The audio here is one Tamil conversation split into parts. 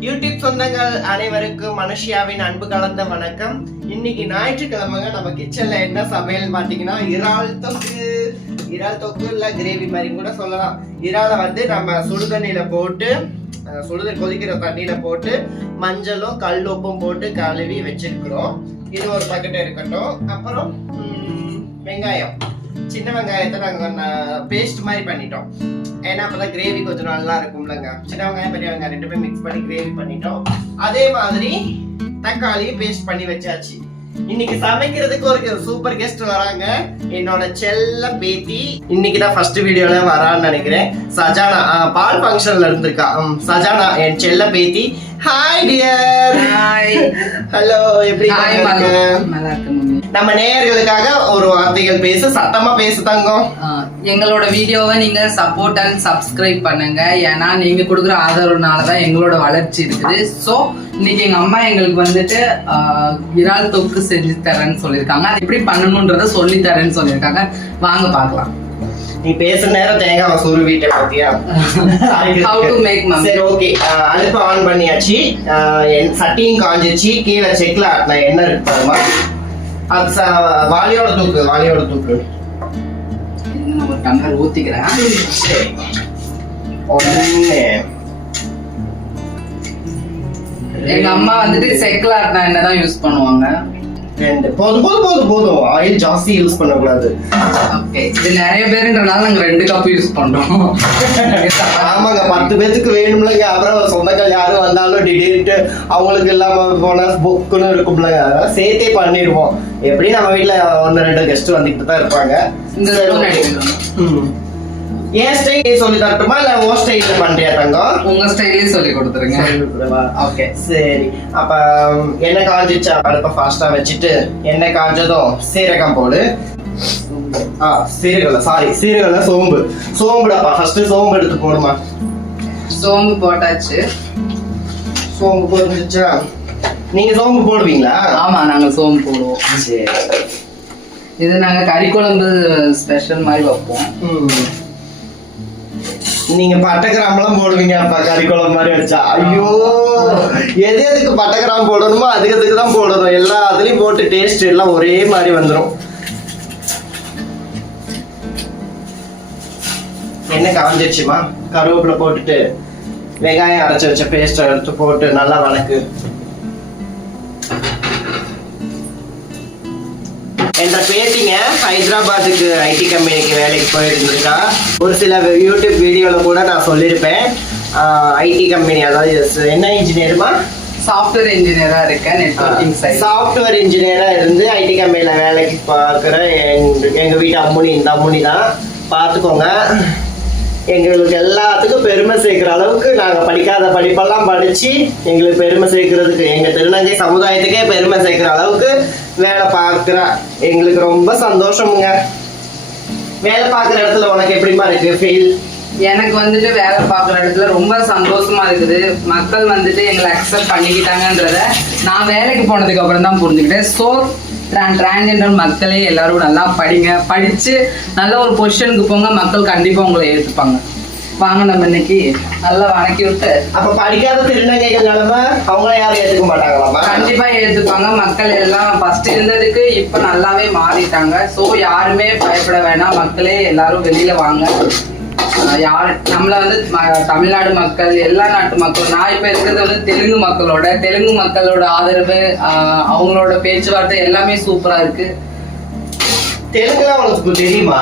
யூடியூப் சொந்தங்கள் அனைவருக்கும் மனுஷியாவின் அன்பு கலந்த வணக்கம். இன்னைக்கு ஞாயிற்றுக்கிழமைங்க. நம்ம கிச்சன்ல என்ன சமையல் பாத்தீங்கன்னா இறால் தொக்கு. இறால் தொக்கு இல்ல கிரேவி மாதிரி கூட சொல்லலாம். இறாலை வந்து நம்ம சுடுதண்ணியில போட்டு அஹ், சுடுதண்ணி கொதிக்கிற தண்ணியில போட்டு மஞ்சளும் கல் உப்பும் போட்டு கழுவி வச்சிருக்கிறோம். இது ஒரு பக்கெட் இருக்கட்டும். அப்புறம் வெங்காயம். சின்ன வெங்காயத்தை நாங்கள் பேஸ்ட் மாதிரி பண்ணிட்டோம். ஏன்னா அப்பதான் கிரேவி கொஞ்சம் நல்லா இருக்கும்லங்க. சின்ன வெங்காயம் பெரிய வெங்காயம் ரெண்டுமே மிக்ஸ் பண்ணி கிரேவி பண்ணிட்டோம். அதே மாதிரி தக்காளியும் பேஸ்ட் பண்ணி வச்சாச்சு. இன்னைக்கு சமைக்கிறதுக்கு ஒரு சூப்பர் கெஸ்ட் வராங்க. என்னோட செல்ல பேத்தி. இன்னைக்கு தான் ஃபர்ஸ்ட் வீடியோல வரான்னு நினைக்கிறேன். சஜானா பால் ஃபங்க்ஷன்ல இருந்திருக்கா. சஜானா என் செல்ல பேத்தி. ஹாய் டியர் ஹாய் ஹலோ எப்படி? நல்லா இருக்கு நம்ம நேயர்களுக்காக ஒரு வார்த்தைகள் பேசு சத்தமா பேசு தங்கம். எங்களோட வீடியோவை நீங்க சப்போர்ட் அண்ட் சப்ஸ்கிரைப் பண்ணுங்க. ஏன்னா நீங்க கொடுக்குற ஆதரவுனால தான் எங்களோட வளர்ச்சி இருக்குது. ஸோ இன்னைக்கு எங்க அம்மா எங்களுக்கு வந்துட்டு இறால் தொக்கு செஞ்சு தரேன்னு சொல்லியிருக்காங்க. அது எப்படி பண்ணணுன்றத சொல்லி தரேன்னு சொல்லியிருக்காங்க. வாங்க பார்க்கலாம். நீ பேசுற நேரம் பாத்தியா? How to make ma'am. சரி ஓகே அடுப்பு ஆன் பண்ணியாச்சு. சட்டியும் காஞ்சிச்சு. கீழே செக்ல ஆட்டின எண்ணெய் இருக்கு பாருமா அது ச- தூக்கு வாளியோட தூக்கு. நான் ஒரு டம்ளர் ஊத்திக்கிறேன். சரி ஒண்ணு. எங்க அம்மா வந்துட்டு செக்கில் ஆட்டினா என்ன யூஸ் பண்ணுவாங்க? ரெண்டு போதும் போதும் போதும் போதும். ஆயில் ஜாஸ்தி யூஸ் பண்ணக்கூடாது. ஓகே இது நிறைய பேருன்றனால நாங்க ரெண்டு கப் யூஸ் பண்றோம். ஆமாங்க பத்து பேத்துக்கு வேணும்லங்க. அப்புறம் சொந்தக்கால் யாரும் வந்தாலும் திடீர்னு அவங்களுக்கு இல்லாம போனா புக்குன்னு இருக்கும்லங்க. அதனால சேர்த்தே பண்ணிடுவோம். எப்படி நம்ம வீட்ல ஒன்னு ரெண்டு கெஸ்ட் வந்துட்டு தான் இருப்பாங்க. இந்த. ம். என் ஸ்டைல் சொல்லி தரட்டுமா? இல்ல ஓ ஸ்டைல்ல பண்றியா தங்கம்? உங்க ஸ்டைலே சொல்லி கொடுத்துருங்க. ஓகே சரி. அப்ப எண்ணெய் காஞ்சிச்சா? அடுப்ப ஃபாஸ்டா வச்சுட்டு எண்ணெய் காஞ்சதும் சீரகம் போடு. ஆ சீரகம் சாரி சீரகம் சோம்பு. சோம்புடாப்பா ஃபர்ஸ்ட் சோம்பு எடுத்து போடுமா? சோம்பு போட்டாச்சு. சோம்பு போட்டுச்சா நீங்க சோம்பு போடுவீங்களா? ஆமா நாங்க சோம்பு போடுவோம். சரி. இது நாங்க கறி குழம்பு ஸ்பெஷல் மாதிரி வைப்போம். நீங்க பட்டை போடுவீங்க அப்பா கறி குழம்பு மாதிரி வச்சா. ஐயோ எது எதுக்கு பட்டகிராம் போடணுமோ அதுக்கு அதுக்கு தான் போடணும். எல்லா அதுலயும் போட்டு டேஸ்ட் எல்லாம் ஒரே மாதிரி வந்துடும் என்ன காஞ்சிருச்சுமா கருவேப்பிலை போட்டுட்டு வெங்காயம் அரைச்சு வச்ச பேஸ்ட் எடுத்து போட்டு நல்லா வணக்கு. என்ற பேத்திங்க ஹைதராபாத்துக்கு ஐடி கம்பெனிக்கு வேலைக்கு போயிருந்திருக்கா. ஒரு சில யூடியூப் வீடியோல கூட நான் சொல்லியிருப்பேன் ஐடி கம்பெனி அதாவது என்ன இன்ஜினியருமா சாஃப்ட்வேர் இன்ஜினியரா இருக்கேன் நெட்வொர்க்கிங் சைட் சாஃப்ட்வேர் இன்ஜினியரா இருந்து ஐடி கம்பெனில வேலைக்கு பார்க்குற எங்க எங்க வீட்டு அம்முனி இந்த அம்முனி தான். பார்த்துக்கோங்க எங்களுக்கு எல்லாத்துக்கும் பெருமை சேர்க்கிற அளவுக்கு நாங்கள் படிக்காத படிப்பெல்லாம் படித்து எங்களுக்கு பெருமை சேர்க்கறதுக்கு எங்கள் திருநங்கை சமுதாயத்துக்கே பெருமை சேர்க்கிற அளவுக்கு வேலை பார்க்குறா எங்களுக்கு ரொம்ப சந்தோஷமுங்க. வேலை பார்க்குற இடத்துல உனக்கு எப்படிமா இருக்கு? ஃபீல் எனக்கு வந்துட்டு வேலை பார்க்குற இடத்துல ரொம்ப சந்தோஷமா இருக்குது. மக்கள் வந்துட்டு எங்களை அக்செப்ட் பண்ணிக்கிட்டாங்கன்றத நான் வேலைக்கு போனதுக்கு அப்புறம் தான் புரிஞ்சுக்கிட்டேன். ஸோ டிரான்ஜெண்டர் மக்களே எல்லாரும் நல்லா படிங்க. படிச்சு நல்ல ஒரு பொசிஷனுக்கு போங்க. மக்கள் கண்டிப்பா உங்களை ஏற்றுப்பாங்க வாங்க நம்ம இன்னைக்கு நல்லா வணக்கி விட்டு அப்போ படிக்காத திருநங்கைகள் நிலமை அவங்கள யாரும் ஏற்றுக்க மாட்டாங்களாமா கண்டிப்பா ஏத்துப்பாங்க. மக்கள் எல்லாம் ஃபர்ஸ்ட் இருந்ததுக்கு இப்ப நல்லாவே மாறிட்டாங்க. சோ யாருமே பயப்பட வேணாம். மக்களே எல்லாரும் வெளியில வாங்க. யார் நம்மள வந்து தமிழ்நாடு மக்கள் எல்லா நாட்டு மக்கள் நான் இப்ப இருக்கிறது வந்து தெலுங்கு மக்களோட தெலுங்கு மக்களோட ஆதரவு அவங்களோட பேச்சுவார்த்தை எல்லாமே சூப்பரா இருக்கு. தெலுங்குலாம் உனக்கு தெரியுமா?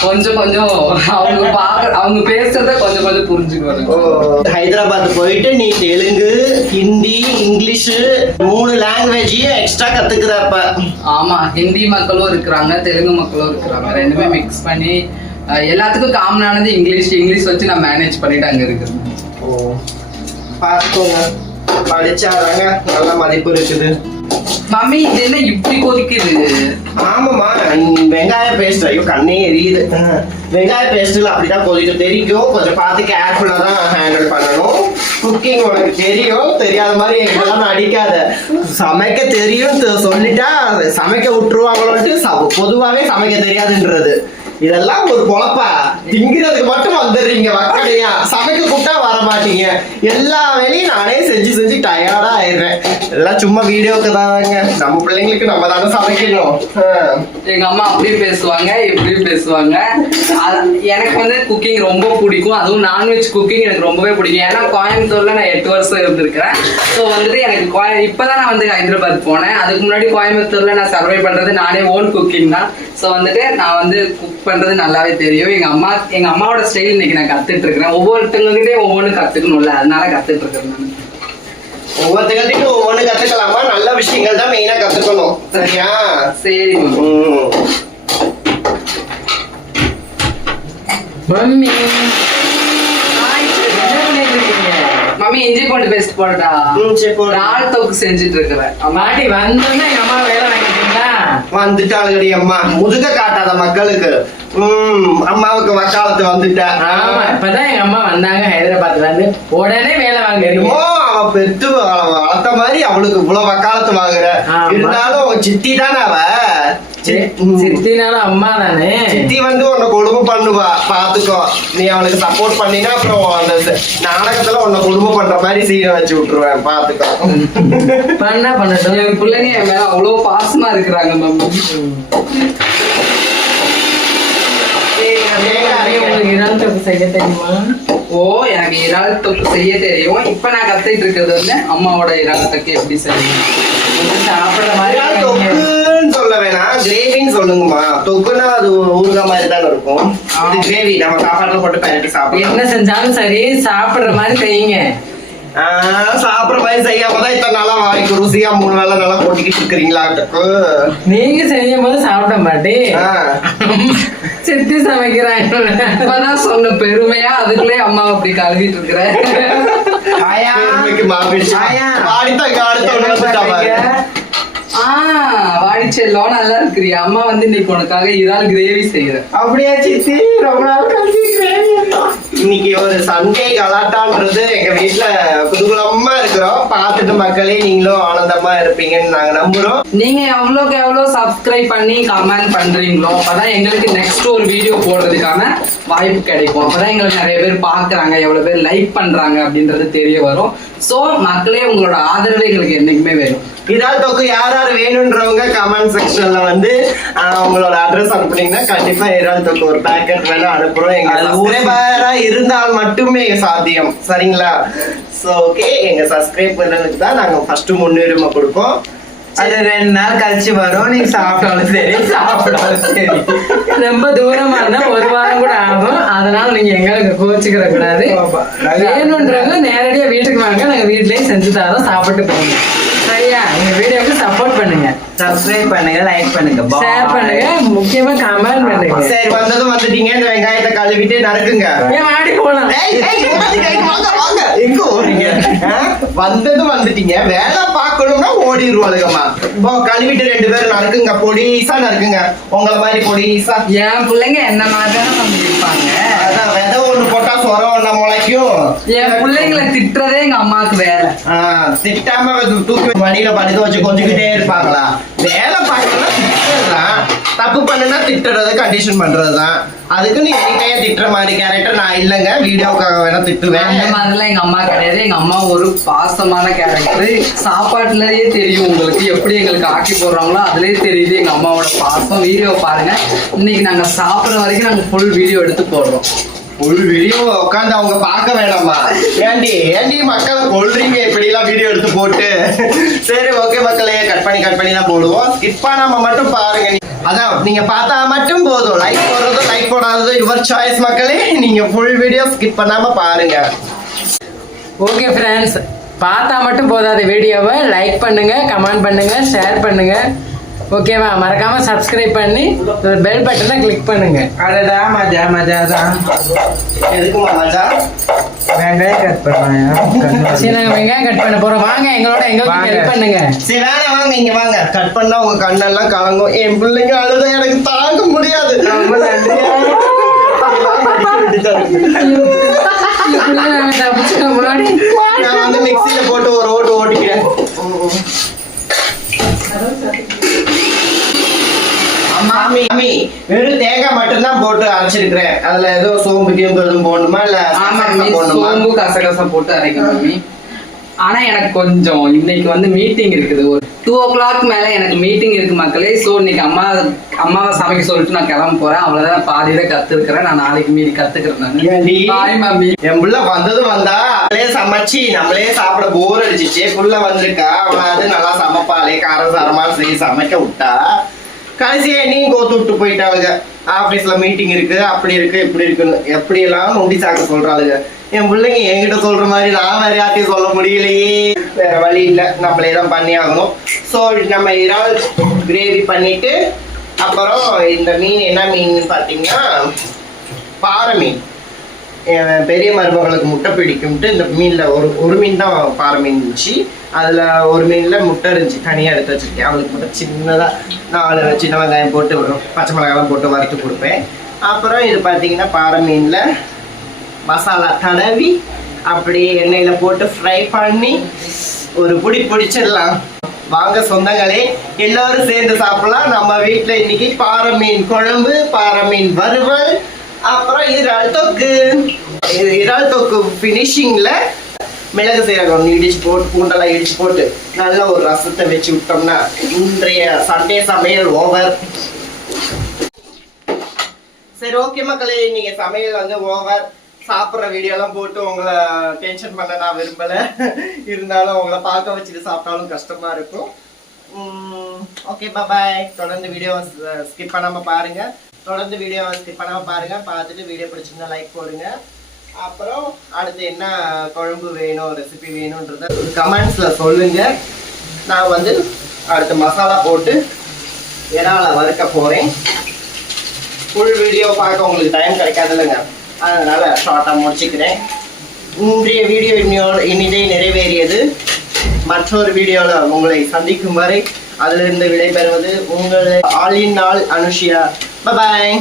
கொஞ்சம் கொஞ்சம் அவங்க பாக்க அவங்க பேசுறத கொஞ்சம் கொஞ்சம் புரிஞ்சுக்குவாங்க ஹைதராபாத் போயிட்டு நீ தெலுங்கு ஹிந்தி இங்கிலீஷ் மூணு லாங்குவேஜையும் எக்ஸ்ட்ரா கத்துக்கிறப்ப ஆமா ஹிந்தி மக்களும் இருக்கிறாங்க தெலுங்கு மக்களும் இருக்கிறாங்க. ரெண்டுமே மிக்ஸ் பண்ணி எல்லாத்துக்கும் காமனானது இங்கிலீஷ். இங்கிலீஷ் வச்சு நான் மேனேஜ் பண்ணிட்டு அங்க இருக்கிறேன் ஓ பார்த்துக்கோங்க படிச்சாதாங்க நல்ல மதிப்பு இருக்குது. மம்மி இது என்ன இப்படி கொதிக்குது? ஆமாம்மா நீ வெங்காய பேஸ்ட் ஐயோ கண்ணே எரியுது. வெங்காய பேஸ்ட்ல அப்படிதான் கொதிக்கும். தெரிக்கும் கொஞ்சம் பார்த்து கேர்ஃபுல்லா தான் ஹேண்டில் பண்ணணும். குக்கிங் உனக்கு தெரியும். தெரியாத மாதிரி எங்கெல்லாம் அடிக்காத சமைக்க தெரியும் சொல்லிட்டா சமைக்க விட்டுருவாங்களோன்ட்டு பொதுவாவே சமைக்க தெரியாதுன்றது. இதெல்லாம் ஒரு பொழப்பா? திங்கிறதுக்கு மட்டும் வந்துடுறீங்க மக்களையா எல்லா வேலையும் நானே செஞ்சு செஞ்சு டயர்டா ஆயிடுறேன். எல்லாம் சும்மா வீடியோக்கு தாங்க. நம்ம பிள்ளைங்களுக்கு நம்ம தானே சமைக்கணும். எங்கள் எங்க அம்மா அப்படியும் பேசுவாங்க இப்படியும் பேசுவாங்க. அது- எனக்கு வந்து குக்கிங் ரொம்ப பிடிக்கும். அதுவும் நான்வெஜ் குக்கிங் எனக்கு ரொம்பவே பிடிக்கும். ஏன்னா கோயம்புத்தூர்ல நான் எட்டு வருஷம் இருந்திருக்கிறேன். ஸோ வந்துட்டு எனக்கு கோய இப்பதான் நான் வந்து ஹைதராபாத் போனேன். அதுக்கு முன்னாடி கோயம்புத்தூர்ல நான் சர்வை பண்றது நானே ஓன் குக்கிங் தான். ஸோ வந்துட்டு நான் வந்து குக் பண்றது நல்லாவே தெரியும். எங்க அம்மா எங்க அம்மாவோட ஸ்டைல் இன்னைக்கு நான் கத்துட்டு இருக்கிறேன். ஒவ்வொன்றும் ஒவ்வொன்று கத்துக்கணும்ல அதனால கத்துட்டு இருக்கிறேன் நான். ஒவ்வொருத்தர்கிட்டையும் ஒவ்வொன்று கத்துக்கலாமா? நல்ல விஷயங்கள் தான் மெயினா கத்துக்கணும். சரியா? சரி. மம்மி. மம்மி இஞ்சி பூண்டு பேஸ்ட் போடட்டா ம், சரி, போடு. இறால் தொக்கு செஞ்சுட்டு இருக்கிறேன். மாட்டி வந்தோடனே எங்க அம்மா வேலை வந்துட்டாளுகடி அம்மா. முதுக காட்டாத மக்களுக்கு. ம் அம்மாவுக்கு வக்காலத்து வந்துட்டா. ஆமா இப்பதான் எங்க அம்மா வந்தாங்க ஹைதராபாத்ல இருந்து உடனே வேலை என்னமோ அவ பெத்து வளர்த்த மாதிரி அவளுக்கு இவ்வளவு வக்காலத்து வாங்குற. இருந்தாலும் சித்தி தானே அவ? சி- ம். சித்தினாலும் அம்மா தானே? சித்தி வந்து உன்னை கொடுமை பண்ணுவா. பாத்துக்கோ. நீ அவளுக்கு சப்போர்ட் பண்ணினா அப்புறம் அந்த நாடகத்துல உன்னை கொடுமை பண்ற மாதிரி சீனை வச்சு விட்டுருவேன். பாத்துக்கோ. பண்ணா பண்ணட்டும். என் பிள்ளைங்க என் மேல அவ்வளவு பாசமா இருக்கிறாங்க தொக்கு செய்ய தெரியுமா? ஓ எனக்கு இறால் செய்ய தெரியும். இப்ப நான் கத்துக்கிட்டு இருக்கிறது வந்து அம்மாவோட இறால் தொக்கு எப்படி செய்யணும்? சாப்பிடுற மாதிரி சொல்ல வேணாம் கிரேவின்னு சொல்லுங்கம்மா. தொக்குன்னா அது ஊறுகாய் மாதிரி தானே இருக்கும். இது கிரேவி நம்ம சாப்பாட்டுல போட்டு பரட்டி என்ன சாப்பிடலாம் செஞ்சாலும் சரி சாப்பிடுற மாதிரி செய்யுங்க. ஆஹ், சாப்பிடுற மாதிரி செய்யாம தான் இத்தனை நாளா வாய்க்கு ருசியா மூணு வேளை நல்லா போட்டுக்கிட்டு இருக்கிறீங்களாட்டுக்கு நீங்க செய்யும் போது சாப்பிட மாட்டே. ஆஹ். சித்தி சமைக்கிறாங்க இப்பதான் சொன்ன பெருமையா அதுக்குள்ளே அம்மா அப்படி கழுவிட்டு இருக்கிறேன் பெருமைக்கு மாப்பிடுச்சு. ஆயா. அடுத்த அடுத்த ஒண்ணு வந்துட்டா பாரு. ஆஹ் வாடிச்செல்லம் நல்லா இருக்கிறியா? அம்மா வந்து இன்னைக்கு உனக்காக இறால் கிரேவி செய்யறேன் அப்படியா சித்தி ரொம்ப நாள் கழிச்சு எல்லாம். இன்னைக்கு ஒரு சண்டே கலாட்டான்றது எங்க வீட்டுல குதூகலமா இருக்கிறோம். பார்த்துட்டு மக்களே நீங்களும் ஆனந்தமா இருப்பீங்கன்னு நாங்க நம்புறோம். நீங்க எவ்வளவுக்கு எவ்வளவு சப்ஸ்கிரைப் பண்ணி கமெண்ட் பண்றீங்களோ அப்பதான் எங்களுக்கு நெக்ஸ்ட் ஒரு வீடியோ போடுறதுக்கான வாய்ப்பு கிடைக்கும். அப்பதான் எங்களுக்கு நிறைய பேர் பாக்குறாங்க எவ்வளவு பேர் லைக் பண்றாங்க அப்படின்றது தெரிய வரும். சோ மக்களே உங்களோட ஆதரவு எங்களுக்கு என்னைக்குமே வேணும். இறால் தொக்கு யார் யார் வேணுன்றவங்க கமெண்ட் செக்ஷன்ல வந்து உங்களோட அட்ரஸ் அனுப்புனீங்கன்னா கண்டிப்பா இறால் தொக்கு ஒரு பேக்கெட் வேணா அனுப்புறோம். எங்க அது சப்ஸ்கிரைபரா இருந்தால் மட்டுமே சாத்தியம். சரிங்களா? சோ ஓகே எங்க சப்ஸ்கிரைப் பண்ணதுக்கு தான் நாங்க ஃபர்ஸ்ட் முன்னுரிமை கொடுப்போம். அது ரெண்டு நாள் கழிச்சு வரும். நீங்க சாப்பிட்டாலும் சரி சாப்பிட்டாலும் சரி. ரொம்ப தூரமா இருந்தா ஒரு வாரம் கூட ஆகும். அதனால நீங்க எங்களுக்கு கோச்சுக்கிற கூடாது. ஆமா. வேணுன்றவங்க நேரடியா வீட்டுக்கு வாங்க. நாங்க வீட்லயே செஞ்சு தரோம். சாப்பிட்டு போங்க. எங்க வீடியோக்கு சப்போர்ட் பண்ணுங்க? சப்ஸ்கிரைப் பண்ணுங்க லைக் பண்ணுங்க. ஷேர் பண்ணுங்க முக்கியமா கமெண்ட் பண்ணுங்க. சரி வந்ததும் வந்துட்டீங்க இந்த வெங்காயத்தை கழுவிட்டு நறுக்குங்க. ஏன் மாடி போலாம்? வாங்க, வாங்க. எங்க ஓடுறீங்க? ஆ? வந்ததும் வந்துட்டீங்க வேலை பார்க்கணும்னா ஓடிடுவாளுங்கம்மா இப்போ கழுவிட்டு ரெண்டு பேரும் நறுக்குங்க பொடிசா நறுக்குங்க. உங்களை மாதிரி பொடிசா. என் பிள்ளைங்க என்ன மாதிரி தானே பண்ணிருப்பாங்க அதான் விதை ஒண்ணு போட்டா சொரம் என் பிள்ளைங்களை திட்டுறதே எங்க அம்மாவுக்கு வேலை. திட்டாம தூக்கி மடியில படுக்க வச்சு கொஞ்சிக்கிட்டே இருப்பாங்களா? வேலை பார்க்கணும்னா திட்டுறதுதான். தப்பு பண்ணுனா திட்டுறது கண்டிஷன் பண்றதுதான். அதுக்கு நீ எனி டைம் திட்டுற மாதிரி கேரக்டர் நான் இல்லைங்க. வீடியோக்காக வேணா திட்டுவேன். அந்த மாதிரிலாம் எங்க அம்மா கிடையாது. எங்க அம்மா ஒரு பாசமான கேரக்டர் சாப்பாட்டுலயே தெரியும் உங்களுக்கு. எப்படி எங்களுக்கு ஆக்கி போடுறாங்களோ அதுலயே தெரியுது எங்க அம்மாவோட பாசம். வீடியோ பாருங்க. இன்னைக்கு நாங்க சாப்பிடுற வரைக்கும் நாங்க ஃபுல் வீடியோ எடுத்து போடுறோம். ஒரு வீடியோ உட்காந்து அவங்க பார்க்க வேணாமா? ஏண்டி ஏண்டி மக்கள் கொள்றீங்க இப்படி எல்லாம் வீடியோ எடுத்து போட்டு. சரி ஓகே மக்களே கட் பண்ணி கட் பண்ணி தான் போடுவோம். ஸ்கிப் பண்ணாம மட்டும் பாருங்க. அதான் நீங்க பார்த்தா மட்டும் போதும். லைக் போடுறதோ லைக் போடாததோ யுவர் சாய்ஸ் மக்களே. நீங்க ஃபுல் வீடியோ ஸ்கிப் பண்ணாம பாருங்க. ஓகே ஃப்ரெண்ட்ஸ் பார்த்தா மட்டும் போதாது வீடியோவை லைக் பண்ணுங்க கமெண்ட் பண்ணுங்க ஷேர் பண்ணுங்க. ஓகேவா? மறக்காம சப்ஸ்கிரைப் பண்ணி பெல் பட்டனை கிளிக் பண்ணுங்க. அடடா மஜா மஜா தான் எதுக்குமா மஜா? வெங்காயம் கட் பண்ணாயா சரி நாங்க வெங்காயம் கட் பண்ண போறோம். வாங்க எங்களோட எங்களுக்கு வாங்க. ஹெல்ப் பண்ணுங்க. சரி வேணாம் வாங்க இங்க வாங்க. கட் பண்ணா உங்க கண்ணெல்லாம் கலங்கும் என் பிள்ளைங்க அழுத எனக்கு தாங்க முடியாது. ரொம்ப நன்றி முன்னாடி நான் வந்து மிக்ஸில போட்டு ஒரு ஓட்டு ஓட்டிக்கிறேன். மாமி, வெறும் தேங்காய் மட்டும்தான் போட்டு அரைச்சிருக்கிறேன். அதுல ஏதோ சோம்பு கீம்பு எதுவும் போடணுமா? இல்ல போடணுமா? சோம்பு கசகசா போட்டு அரைக்கணும் ஆனா எனக்கு கொஞ்சம் இன்னைக்கு வந்து மீட்டிங் இருக்குது. ஒரு டூ ஓ கிளாக் மேல எனக்கு மீட்டிங் இருக்கு மக்களே. சோ இன்னைக்கு அம்மா அம்மாவை சமைக்க சொல்லிட்டு நான் கிளம்ப போறேன். அவ்வளவுதான். பாதி தான் கத்துருக்கிறேன். நான் நாளைக்கு மீதி கத்துக்கிறேன் மம்மி என் புள்ள வந்ததும் வந்தா நம்மளே சமைச்சு நம்மளே சாப்பிட போர் அடிச்சிச்சு. புள்ள வந்திருக்கா. அவன் அது நல்லா சமைப்பாளே. காரம் சாரமா செய்ய சமைக்க விட்டா. கடைசியா நீங்க கோத்து விட்டு போயிட்டாளுங்க. ஆபீஸ்ல மீட்டிங் இருக்கு அப்படி இருக்கு இப்படி இருக்குன்னு. எப்படி எல்லாம் நொண்டி சாக்க சொல்றாளுங்க. என் பிள்ளைங்க என்கிட்ட சொல்ற மாதிரி நான் வேற யார்த்தையும் சொல்ல முடியலையே. வேற வழி இல்லை. நம்மளே தான் பண்ணி ஆகணும். ஸோ நம்ம இறால் கிரேவி பண்ணிட்டு அப்புறம் இந்த மீன் என்ன மீன் பார்த்தீங்கன்னா பாறை மீன். பெரிய மருமகளுக்கு முட்டை பிடிக்கும்ட்டு இந்த மீனில் ஒரு ஒரு மீன் தான் பாறை மீன் இருந்துச்சு. அதில் ஒரு மீனில் முட்டை இருந்துச்சு. தனியாக எடுத்து வச்சிருக்கேன். அவளுக்கு மட்டும் சின்னதாக நாலு சின்ன வெங்காயம் போட்டு பச்சை மிளகாலாம் போட்டு வறுத்து கொடுப்பேன். அப்புறம் இது பார்த்தீங்கன்னா பாறை மீனில் மசாலா தடவி அப்படியே எண்ணெயில் போட்டு ஃப்ரை பண்ணி ஒரு புடி பிடிச்சிடலாம். வாங்க சொந்தங்களே எல்லாரும் சேர்ந்து சாப்பிடலாம். நம்ம வீட்டில் இன்னைக்கு பாறை மீன் குழம்பு பாறை மீன் வறுவல் அப்புறம் இறால் தொக்கு. இது இறால் தொக்கு ஃபினிஷிங்கில் மிளகு சீரகம் இடிச்சு போட்டு பூண்டெல்லாம் இடிச்சு போட்டு நல்ல ஒரு ரசத்தை வச்சு விட்டோம்னா இன்றைய சண்டே சமையல் ஓவர். சரி ஓகே மக்களே இன்னைக்கு சமையல் வந்து ஓவர். சாப்பிட்ற வீடியோலாம் போட்டு உங்களை டென்ஷன் பண்ண நான் விரும்பலை. இருந்தாலும் உங்களை பார்க்க வச்சுட்டு சாப்பிட்டாலும் கஷ்டமாக இருக்கும். ஓகே பாய் தொடர்ந்து வீடியோ ஸ்கிப் பண்ணாமல் பாருங்கள் தொடர்ந்து வீடியோ ஸ்கிப் பண்ணாம பாருங்க. பார்த்துட்டு வீடியோ பிடிச்சிருந்தா லைக் போடுங்க. அப்புறம் அடுத்து என்ன குழம்பு வேணும் ரெசிபி வேணுன்றத கமெண்ட்ஸ்ல சொல்லுங்க. நான் வந்து அடுத்து மசாலா போட்டு இறால வறுக்க போறேன். ஃபுல் வீடியோ பார்க்க உங்களுக்கு டைம் கிடைக்காது இல்லைங்க அதனால ஷார்ட்டாக முடிச்சுக்கிறேன். இன்றைய வீடியோ இன்னையோட இனிதே நிறைவேறியது. மற்றொரு வீடியோவில் உங்களை சந்திக்கும் வரை அதிலிருந்து விடைபெறுவது உங்களை ஆளின் நாள் அனுஷியா பாய்